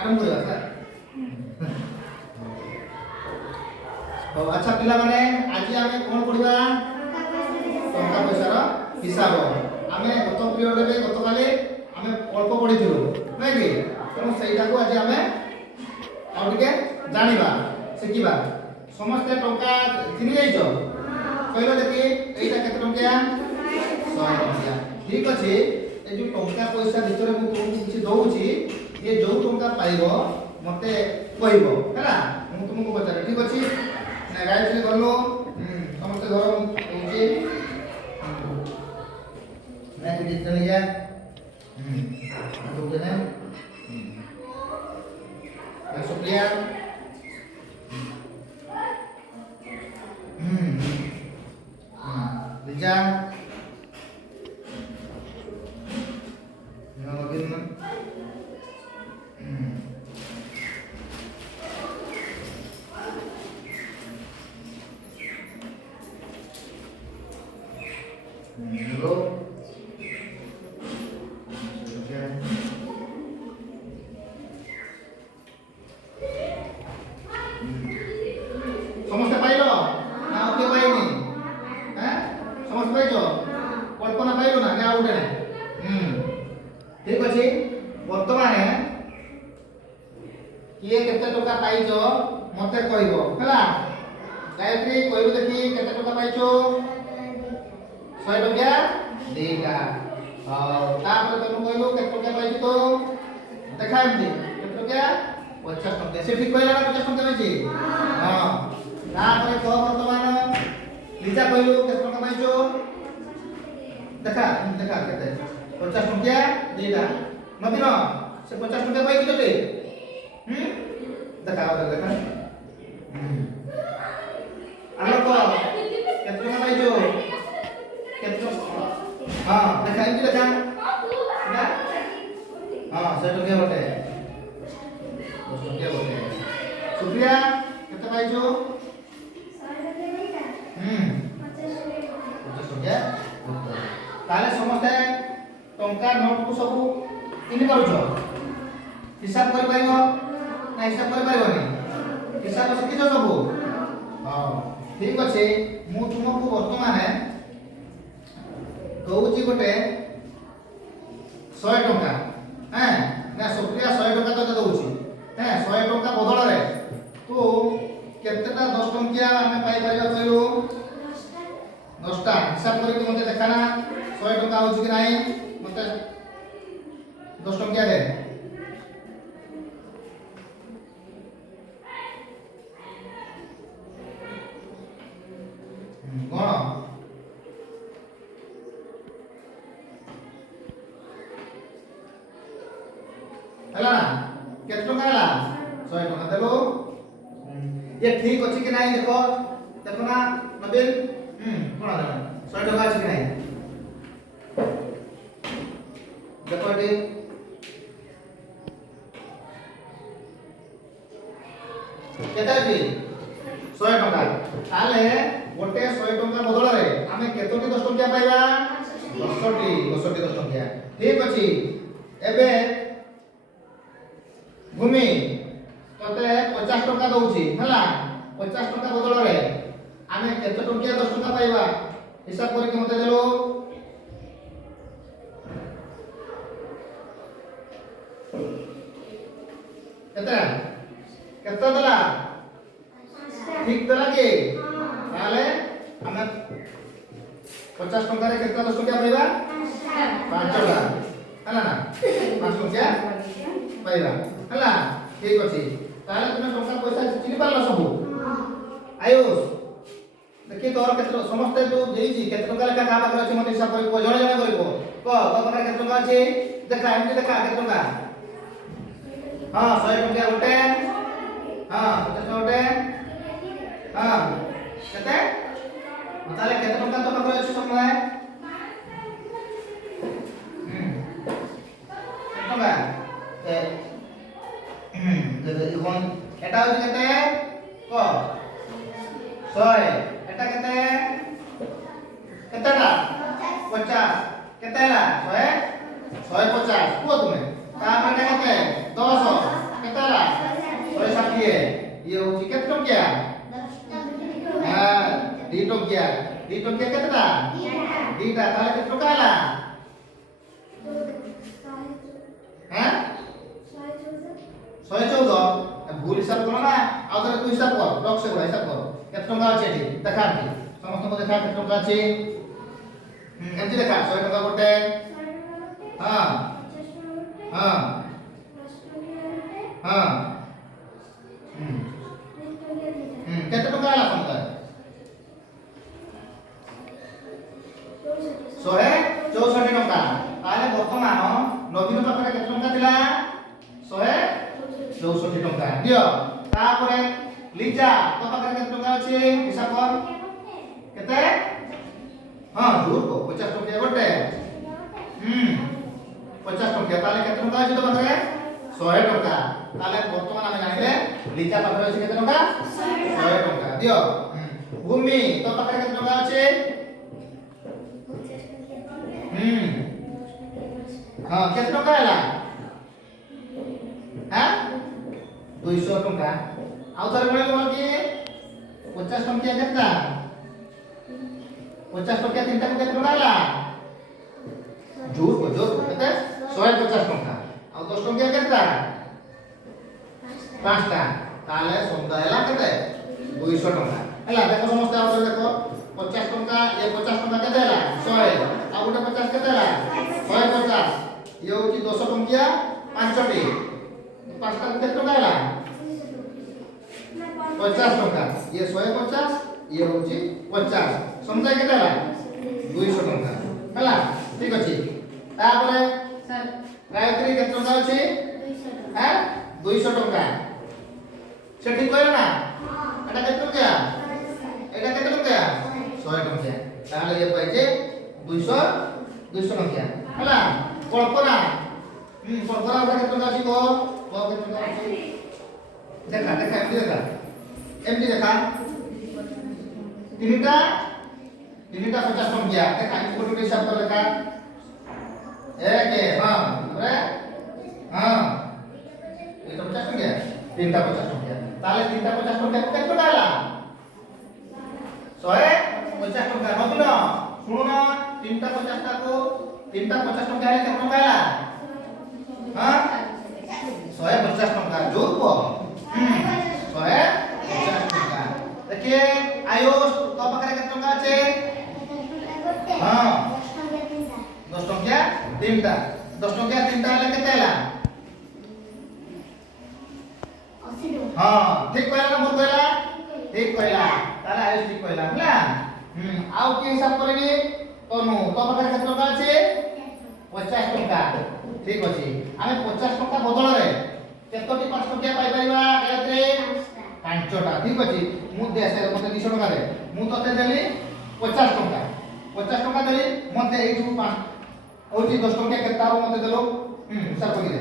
आरंभ करवा सर तो अच्छा पिला माने आज आमे कोन पढिबा टंका पैसार हिसाब आमे गत पीरियड रे गत काले आमे अल्प पढिथिलु नै कि तेणु सेटा को आज आमे और टिके जानिबा शिखिबा समस्त टंका चिनि जाइछो कहलो देखि एटा केते टंका 100 टंका ठीक अछि ए जो टंका पैसा भितर मु तुमको किछि दउछि ये जो टंका पाइबो मते कहइबो हैला मु तुमको बता ठीक अछि ना गायत्री गलो समस्त घर होउछि ना कि चली जा तो देना शुक्रिया लिजा समस्त पाइलो ना ओके पाइनी हैं समस्त पाइছো कल्पना पाइलो ना ना उठे ठीक अछि वर्तमान किए केते टका पाइছো मते कहइबो हला गायत्री कहइबो देखि केते टका पाइছো 100 टका देगा तापर तुम कहइबो केते टका पाइছো तो देखा एमती केते टका 50 टका से ठीक कहला 50 टका पाइছি हां तापर कह वर्तमान लिजा कहइबो केते टका पाइছো देखा देखा केते 50 टका देगा नबीन से 50 टका पाइছি तोते देखा देखा आलोक केते टका पाइছো केते हां देखा इनकी देखा ना हां से टका बोले 10 टका बोले सुप्रिया केते पाइছো 50 टका ताले समस्त टंका नोट को सब किनि करूछो हिसाब कर पाइबो ना हिसाब कर पाइबोनी हिसाब शिखिछो सब हां ठीक अछि मु तुमको वर्तमान दउची गोटे 100 टंका हैं ना सुप्रिया 100 टंका तो दउची हैं 100 टंका बदल रे तू केतेटा 10 टंकिया हमें पाई परिबा कहलु 10 टा हिसाब करी मते देखाना 100 टंका होची कि नाही मते 10 टंकिया दे कोन हला ना केते टंका हला 100 टंका देलो ये ठीक अछि कि नाही देखो देखो ना नबील कोन हला 100 टंका अछि कि नाही देखो दे केते अछि 100 टंका ताले गोटे 100 टंका बदल रे आमे केतोटी 10 टंका पाइबा 10टी 10 टंका ठीक अछि एबे भूमि तते 50 टंका दउची हला 50 टंका बदल रे आमे केते टंका 10 टंका पाइबा हिसाब करके मते देलो केते केते दला ठीक दला के ताले आमे 50 टंका रे केते 10 टंका पाइबा 5 टंका हला ना 5 टंका पाइबा हला ठीक अछि ताले तुमे टंका पैसा चिनि पारला सब आयुष देखि तोर केते समस्त जो देइछि केते टंका लेखा का बाकर अछि मते हिसाब करिको जणे जणे करिको क बाकर केते टंका अछि देखा एमति देखा केते टंका हां 100 टंका गोटे हां 50 टंका गोटे हां केते ताले केते टंका तो बाकर अछि समय टंका इवन एटा होची केते क 100 एटा केते केतेटा 50 केतेला 100 150 को तुमे ता माने केते 10 केते टंकिया 2 टंकिया केतटा दीटा ताले केते टका हला हैं 114 भूल हिसाब करो ना आउ तरे तू हिसाब कर लॉक से बड़ा हिसाब कर केते टका अछि एठी देखा दी समस्त को देखा केते टका अछि एमती देखा 100 टका गोटे हां हां हां केते टका हला समता 164 टका ताले वर्तमान नवीन पाखरे केते टका थिला 164 टका दियो तापरे लिजा तो पाखरे केते टका अछि हिसाब कर केते हां जोर को 50 टका गोटे 50 टका ताले केते टका अछि तो पाखरे 100 टका ताले वर्तमान हम जानिले लिजा पाखरे अछि केते टका 100 टका दियो भूमि तो पाखरे केते टका अछि हां केते टका हला हां 200 टका आउ तार बळे बोल कि 50 टका केतना 50 टका तीनटा को केते टका हला जोर केते 150 टका आउ 10 टका केतना पांचटा ताले संदा हला केते 200 टका हला देखो समस्त आउ देखो 50 टका ये 50 टका केते हला 100 आउ गोटे 50 केते हला 150 ये होची 200 टंकिया 5टी 5टा केते टका हला 50 टका ये 150 ये होची 50 समझाय केते हला 200 टका हला ठीक अछि तापरे सर गायत्री केते टका अछि 200 हैं 200 टका से ठीक कहला ना एटा केते टका एटा केते टका 100 टका ताले ये पाइजे 200 टका हला कल्पना कल्पना केते टका अछि को केते टका देखा देखा एमडी देखा तीनटा 50 टंकिया देखा इनको हिसाब कर देखा एक हां अरे हां ये तो 50 टंकिया तीनटा 50 टंकिया ताले तीनटा 50 टंकिया केते टका हला 150 टका नबुल सुनो ना तीनटा 50 टका को तीनटा 50 टंकिया है केते टका हला हां 150 टका जोर को 150 टका देखिए आयुष तो पाखरे केते टका আছে हां 10 टंकिया तीनटा 10 टंकिया तीनटा हला केते हला 80 हां ठीक कहला ना बोल कहला ठीक कहला ताले आयुष ठीक कहला हला आउ के हिसाब करबी तनु तो पाखरे केते टका আছে 50 टका ठीक अछि आमे 50 टका बदल रे केतोटी 5 टका पाई परिबा गायत्री 5टा ठीक अछि मु देसे मते 200 टका रे मु तते देली 50 टका देली मते एठु 5 ओटी 10 टका केता मते देलो हिसाब करि दे